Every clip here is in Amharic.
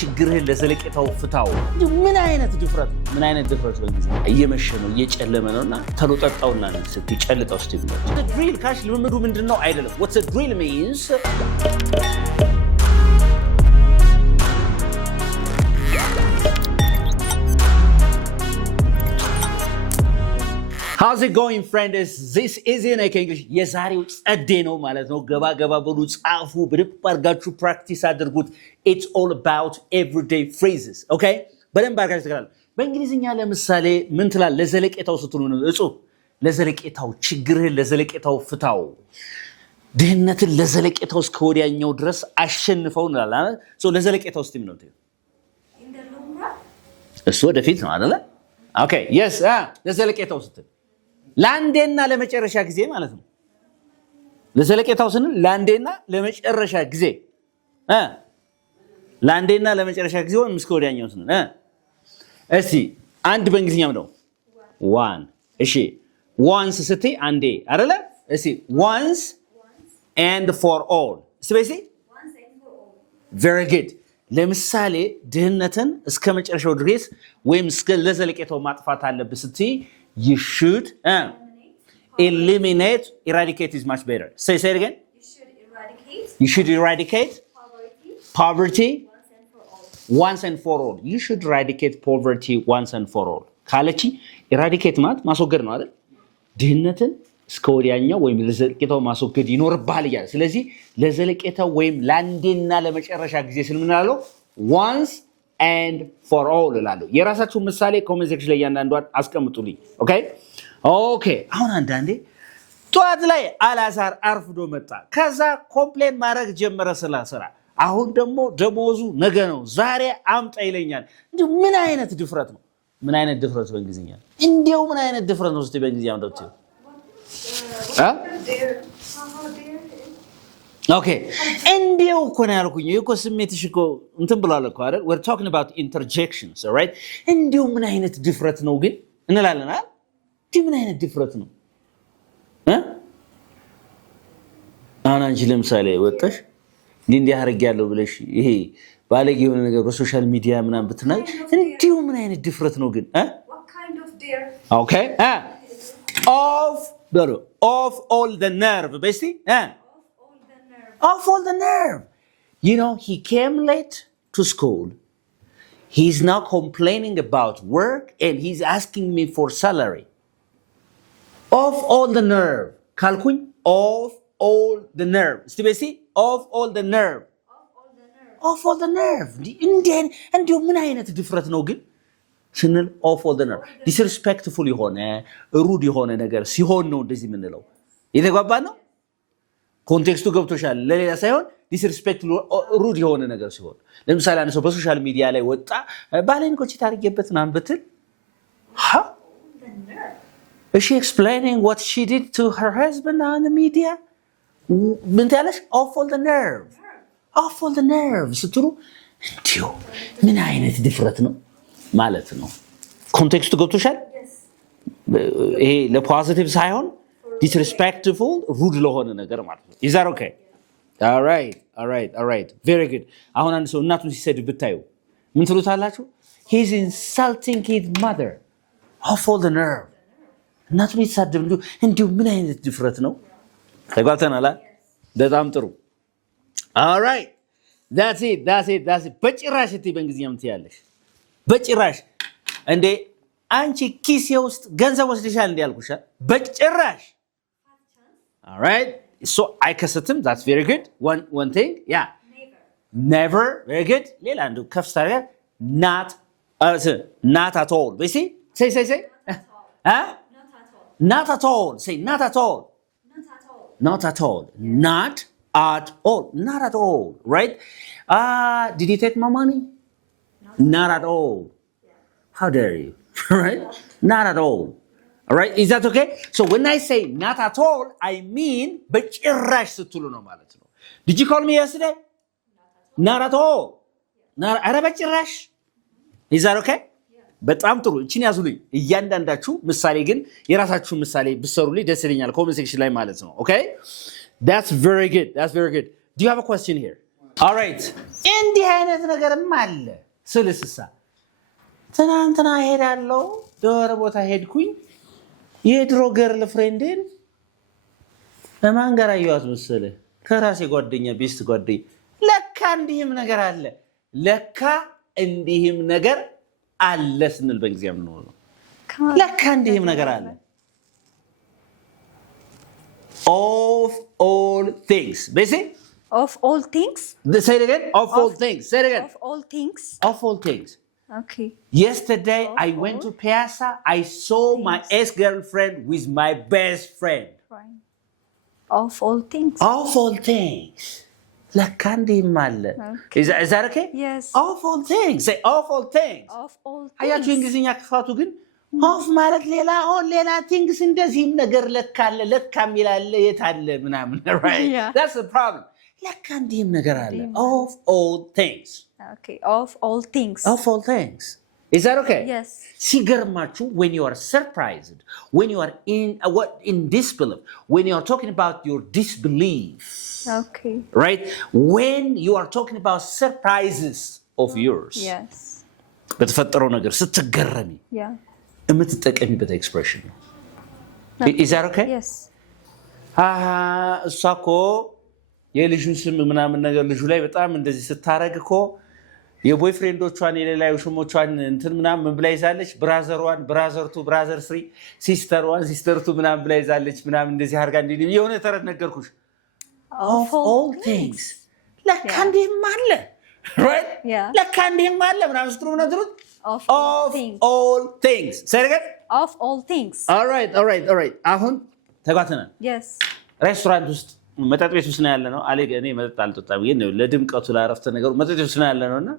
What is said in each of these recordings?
ችግርህን ለዘለቄታው ፍታው። ምን አይነት ድፍረት በእንግሊዝ እየመሸ ነው እየጨለመ ነውና ተሎ ጠጣውና ስትጨልጣው ስትብሎ ድሪል ካሽ ልምምዱ ምንድነው አይደለም what's a drill means How's it going, friends? This is Unique English. የዛሬው ጸዴ ነው ማለት ነው። ገባ በሉ ጻፉ በደንብ አድርጋችሁ ፕራክቲስ አድርጉት። It's all about everyday phrases. Okay? በደንብ አድርጋችሁ ተከታተሉ። በእንግሊዝኛ ለምሳሌ ምን ትላለህ? ለዘለቄታው ስትሉ ነው እጹብ ለዘለቄታው ችግርህን ለዘለቄታው ፍታው። ድህነትን ለዘለቄታው እስከ ወዲያኛው ድረስ አሸንፈው እንላለን። ሶ ለዘለቄታው ስትም ነው እሱ ወደፊት ነው አይደለ? Okay. Yes. ለዘለቄታው ስትል ላንዴና ለመጨረሻ ጊዜ ማለት ነው። ለዘለቄታው ስንል ላንዴና ለመጨረሻ ጊዜ ላንዴና ለመጨረሻ ጊዜ ወይም እስከ ወዲያኛው ስንል እሺ አንድ በእንግሊዝኛም ነው one እሺ once ስትይ አንዴ አይደለ? እሺ once and for all ስፔሲ once and for all very good ለምሳሌ ድህነትን እስከ መጨረሻው ድረስ ወይም እስከ ለዘለቄታው ማጥፋት አለብህ ስትይ you should eradicate is much better. Say it again. You should eradicate poverty once and for all. You should eradicate poverty once and for all. ካለቺ eradicate ማለት ማስወገድ ነው አይደል? ድህነትን እስከ ወዲያኛው ወይም ለዘለቄታው ማስወገድ ይኖርባል ይላል። ስለዚህ ለዘለቄታው ወይም ላንዴና ለመጨረሻ ጊዜ ስለምንላለው once and for all እላለሁ። የራሳችሁ ምሳሌ ኮሜንት ሴክሽን ላይ ያንዳንዷን አስቀምጡልኝ። ኦኬ አሁን አንዳንዴ ጧት ላይ አላዛር አርፍዶ መጣ። ከዛ ኮምፕሌን ማድረግ ጀመረ ስራ። አሁን ደግሞ ደሞዙ ነገ ነው ዛሬ አምጣ ይለኛል። እንዴ ምን አይነት ድፍረት ነው? ምን አይነት ድፍረት በእንግሊዝኛ እንዴው ምን አይነት ድፍረት ነው? እስቲ በእንግሊዝኛ እንደው Okay. እንዴው እኮ ነው ያልኩኝ እኮ ስሜትሽ እኮ እንትን ብሏል እኮ አይደል? We're talking about interjections, all right? እንዴው ምን አይነት ድፍረት ነው ግን እንላለን አይደል? ምን አይነት ድፍረት ነው? አሁን አንቺ ለምሳሌ ወጣሽ እንዲህ አድርጌያለሁ ብለሽ ይሄ ባለጌ የሆነ ነገር በሶሻል ሚዲያ ምናምን ብትናይ እንዴው ምን አይነት ድፍረት ነው ግን? What kind of dare? Okay. Of all the nerve, basically. Of all the nerve. You know, he came late to school. He's now complaining about work and he's asking me for salary. Of all the nerve. Kalkuñ, of all the nerve. See? Of all the nerve. Of all the nerve. And you ምን አይነት ድፍረት ነው ግን? ስንል of all the nerve. Disrespectful የሆነ rude የሆነ ነገር ሲሆን ነው እንደዚህ የምንለው። የተጓባ ነው? ኮንቴክስቱ ገብቶሻል? ለሌላ ሳይሆን ዲስሪስፔክት ሩድ የሆነ ነገር ሲሆን ለምሳሌ አንድ ሰው በሶሻል ሚዲያ ላይ ወጣ ባሌን ኮቺ ታርጌበት ምናምን ብትል is she explaining what she did to her husband on the media? ምን ታለሽ? of all the nerve ስትሉ እንዲሁ ምን አይነት ድፍረት ነው ማለት ነው። ኮንቴክስቱ ገብቶሻል? ይሄ ለፖዚቲቭ ሳይሆን disrespectful rude ለሆነ ነገር ማለት ነው። is that okay? all right very good አሁን አንድ ሰው እናቱን ሲሰድብ ብታዩ ምን ትሉታላችሁ? he's insulting his mother. of all the nerve እናቱን ይሳደብ እንዲሁ ምን አይነት ድፍረት ነው? ተጓልተናል። በጣም ጥሩ all right that's it በጭራሽ እቴ በእንግሊዝኛ ምን ትያለሽ? በጭራሽ እንዴ አንቺ ኪስ ውስጥ ገንዘብ ወስደሻል እንዴ ያልኩሽ? በጭራሽ all right so I ከሰትም that's very good one thing yeah never very good ሌላ አንዱ ከፍታሪያ not at all you see say not at all say not at all right did you take my money? Not at all. How dare you? Right? Not at all. All right? Is that okay? So when I say not at all, I mean በጭራሽ ስትሉ ነው ማለት ነው። Did you call me yesterday? Not at all. ኧረ በጭራሽ. Is that okay? በጣም ጥሩ። እቺን ያዙልኝ። እያንዳንዳችሁ ምሳሌ ግን የራሳችሁ ምሳሌ ብትሰሩልኝ ደስ ይለኛል ኮሜንት ሴክሽን ላይ ማለት ነው። Okay? That's very good. Do you have a question here? all right እንዲህ አይነት ነገርም አለ ስልስሳ ትናንትና ሄዳለሁ ዶር ቦታ ሄድኩኝ የድሮ ገርል ፍሬንዴን ለማን ጋር አየኋት መሰለህ ከራሴ ጓደኛ ቤስት ጓደኛ ለካ እንዲህም ነገር አለ ለካ እንዲህም ነገር አለ ስንል በእግዚአብሔር ነው ለካ እንዲህም ነገር አለ of all things basically of all things say it again of all things say it again of all things of all things okay yesterday I went to Piazza I saw my ex-girlfriend with my best friend of all things ለካ እንዲህም አለ is that okay yes of all things say of all things አያችሁ እንግሊዝኛ ክፋቱ ግን of ማለት ሌላ ሌላ things እንደዚህም ነገር ለካ አለ ለካም ይላል የታለ ምናምን right that's the problem ለካ እንዲህም ነገር አለ of all things okay of all things is that okay yes ሲገርማችሁ when you are surprised when you are in disbelief when you are talking about your disbelief okay right when you are talking about surprises of yours yes በተፈጠረው ነገር ስትገረሚ yeah የምትጠቀሚበት ኤክስፕሬሽን ነው is that okay yes እሷኮ የልጁን ስም ምናምን ነገር ልጁ ላይ በጣም እንደዚህ ስታረግኮ የቦይፍሬንዶቿን የሌላው ሽሞቿን እንትን ምናምን ብላ ይዛለች ብራዘሯን ብራዘር 2 ብራዘር 3 ሲስተር 1 ሲስተር 2 ምናምን ብላ ይዛለች ምናምን እንደዚህ አርጋ እንዴ የሆነ ተረት ነገርኩሽ of all things ለካ እንዲህም አለ right ለካ እንዲህም አለ ምናምን ስትሩ ነድሩት of all things say it again of all things all right አሁን ተጓተናል yes ሬስቶራንት ውስጥ መጠጥ ቤት ውስጥ ነው ያለነው አለ እኔ መጠጥ አልጠጣም ግን ለድምቀቱ ላረፍተ ነገሩ መጠጥ ቤት ውስጥ ነው ያለነውና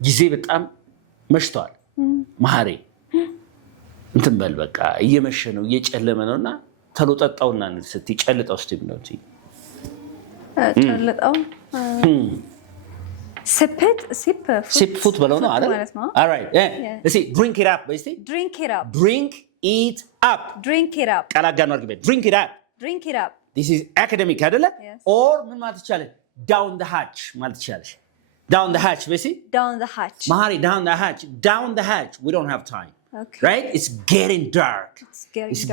ጊዜ በጣም መሽቷል ማህሬ እንትን በል በቃ እየመሸ ነው እየጨለመ ነውና ተሎ ጠጣውና ስትይ ጨልጣው እስቲ ነው እንጂ ጨልጣው sip food በለው ነው አይደል all right let's see drink it up basically drink it up ቃላጋ ነው አርግበት drink it up this is academic አይደለ or ምን ማለት ይችላል down the hatch ማለት ይችላል down the hatch basically down the hatch mahari down the hatch we don't have time okay right it's getting dark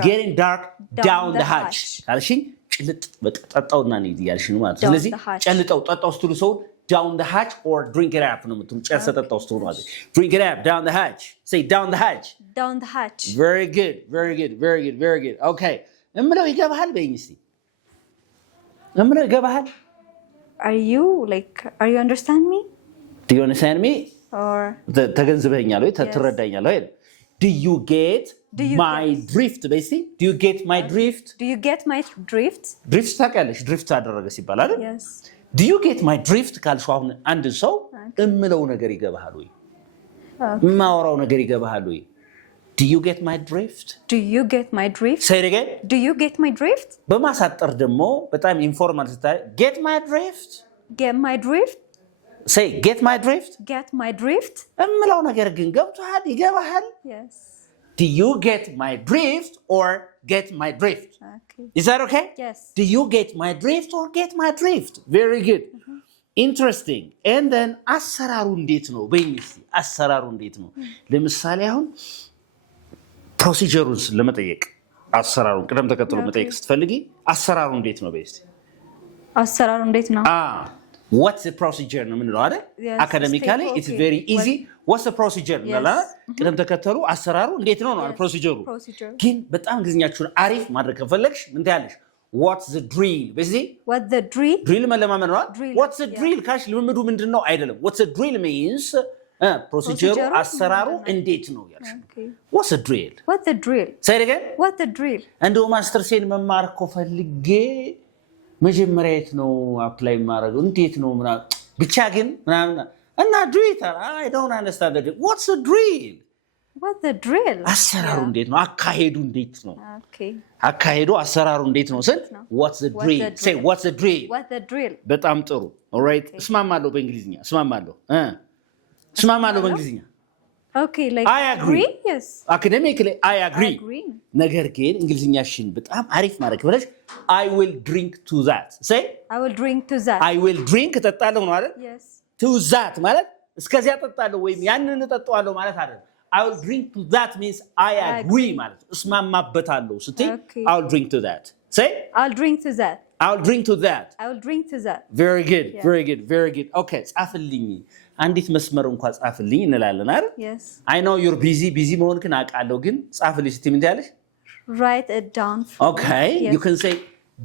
getting dark down the hatch ካልሽኝ ጭልጥ በቃ ጠጣውና ነው ይያልሽ ነው ማለት ስለዚህ ጨልጣው ጠጣው ስትሉ ሰው down the hatch or drink it up ነው የምትሉ ጨርሰ ጠጣው ስትሉ ማለት drink it up down the hatch say down the hatch very good okay እምለው ይገባሃል በይኝ እስቲ እምለው ይገባሃል are you understand me do you understand me or ተገንዝበኛል ወይ ተረዳኛል ወይ do you get my drift basically do you get my drift drift ታውቂያለሽ drift አደረገ ሲባል አይደል yes do you get my drift ካልሽ አሁን አንድ ሰው እምለው ነገር ይገባሃል ወይ ማወራው ነገር ይገባሃል ወይ do you get my drift say it again do you get my drift በማሳጠር ደግሞ በጣም ኢንፎርማል ስታይ get my drift say get my drift እምለው ነገር ግን ገብቷል ይገባሃል yes do you get my drift or get my drift okay is that okay yes do you get my drift or get my drift very good interesting and then አሰራሩ እንዴት ነው በእንግሊዝ አሰራሩ እንዴት ነው ለምሳሌ አሁን ፕሮሲጀሩን ለመጠየቅ አሰራሩን ቅደም ተከተሉ መጠየቅ ስትፈልጊ አሰራሩ እንዴት ነው በእስቲ አሰራሩ እንዴት ነው what's the procedure ነው ምንለው አይደል academically it's very easy what's the procedure ነው ቅደም ተከተሉ አሰራሩ እንዴት ነው ነው ፕሮሲጀሩ ግን በጣም ግዝኛችሁን አሪፍ ማድረግ ከፈለግሽ ምን ታያለሽ what's the drill basically what the drill መለማመድ ነው what's the drill ካሽ ልምምዱ ምንድነው አይደለም what's the drill means procedure አሰራሩ እንዴት ነው ያልሽ what's the drill say it again what the drill እንደው ማስተር ሴን መማር ኮፈልጌ መጀመሪያ የት ነው አፕላይ ማድረግ እንዴት ነው ምናምን ብቻ ግን ምናምን እና ድሪተር I don't understand the what's the drill አሰራሩ እንዴት ነው አካሄዱ እንዴት ነው አካሄዱ አሰራሩ እንዴት ነው ስል what's the drill say what's the drill በጣም ጥሩ all right እስማማለሁ በእንግሊዝኛ እስማማለሁ በእንግሊዝኛ Okay, like I agree. Yes. Academically, I agree. I agree. ነገር ግን እንግሊዝኛሽን በጣም አሪፍ ማድረግ ብለሽ I will drink to that. Say I will drink to that. I will drink እጠጣለሁ ነው አይደል? Yes. To that ማለት እስከዚያ እጠጣለሁ ወይም ያንን እጠጣዋለሁ ማለት አይደል? I will drink to that means I agree ማለት እስማማበታለሁ ስትይ I will drink to that. Say I'll drink to that. I will drink to that. I will drink to that. Very good. Yeah. Very good. Very good. Okay, ጻፍልኝ አንዲት መስመር እንኳን ጻፍልኝ እንላለን አይደል? Yes. I know you're busy መሆንክን አውቃለሁ ግን ጻፍልኝ ስትይ ምን ትያለሽ? Write it down. Okay, yes. You can say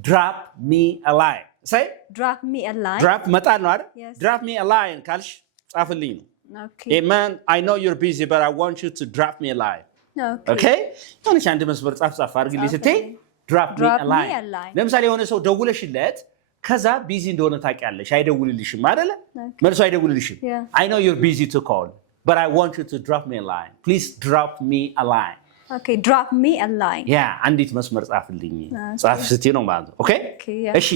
drop me a line. Say drop me a line. Drop መጣል ነው አይደል? Yes. Drop me a line ካልሽ ጻፍልኝ ነው። Okay. Hey man, I know you're busy but I want you to drop me a line. Okay. Okay? የሆነች አንድ መስመር ጻፍ አድርግልኝ ስትይ drop me a line. ለምሳሌ የሆነ ሰው ደውለሽለት ከዛ ቢዚ እንደሆነ ታውቂያለሽ አይደውልልሽም አይደለ? መልሶ አይደውልልሽም። I know you're busy to call but I want you to drop me a line. Please drop me a line. Okay, drop me a line. Yeah, አንዲት መስመር ጻፍልኝ ጻፍ ስትይ ነው ማለት ነው። Okay? እሺ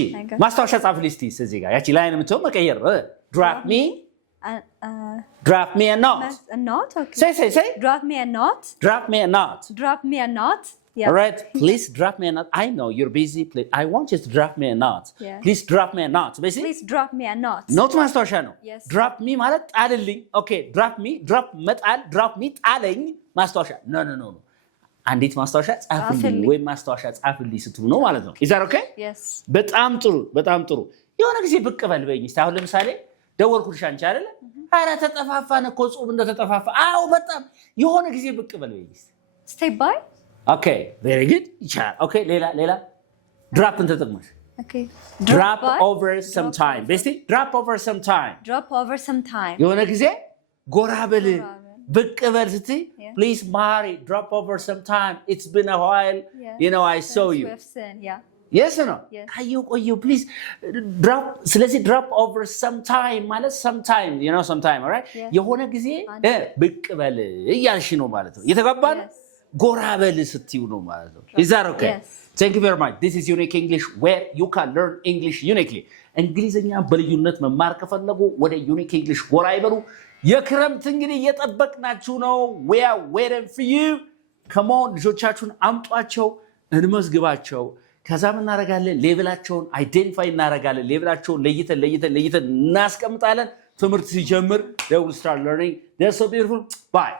ማስታወሻ ጻፍልኝ እስቲ እዚህ ጋር ያቺ ላይን የምትሆን መቀየር drop me a note. A note? Okay. Say. Drop me a note. Drop me a note. Drop me a note. Yeah. All right. Please drop me a note. I know you're busy. Please, I want you to drop me a note. Yeah. Please drop me a note. Basically, please drop me a note. Note ማስታወሻ ነው። Yes. Drop me ማለት ጣልልኝ. Okay. Drop me. Drop መጣል. Drop me ጣለኝ ማስታወሻ. No. አንዲት ማስታወሻ ጻፍልኝ ወይም ማስታወሻ ጻፍልኝ ስትሉ ነው ማለት ነው። Is that okay? Yes. በጣም ጥሩ። የሆነ ጊዜ ብቅ በል በይኝ። አሁን ለምሳሌ ደወልኩልሽ አንቺ አይደለ? ኧረ ተጠፋፋን እኮ ጾም እንደተጠፋፋ። አዎ በጣም የሆነ ጊዜ ብቅ በል በይኝ። Stay by. Okay, very good. ይቻላል። Okay, ሌላ drop ተጠቅመሽ Okay. Drop over some time. Basically, drop over some time. Drop over some time. የሆነ ጊዜ ጎራ በል ብቅ በል ስትይ please Mari, drop over some time. It's been a while. I saw you. Yes or no? ቆየው please drop ስለዚህ drop over some time ማለት sometime, sometime, all right? የሆነ ጊዜ ብቅ በል እያልሽ ነው ማለት ነው። የተጋባን ጎራ በል ስትዩ ነው ማለት ነው። Is that okay? Yes. Thank you very much. This is Unique English where you can learn English uniquely. እንግሊዝኛ በልዩነት መማር ከፈለጉ ወደ Unique English ጎራ ይበሉ። የክረምት እንግዲህ እየጠበቅናችሁ ነው። We are waiting for you. Come on ልጆቻችሁን አምጧቸው እንመዝግባቸው። ከዛ ምን እናደርጋለን? ሌቭላቸውን አይዴንቲፋይ እናደርጋለን። ሌቭላቸውን ለይተን እናስቀምጣለን። ትምህርት ሲጀምር they will start learning. They're so beautiful. Bye.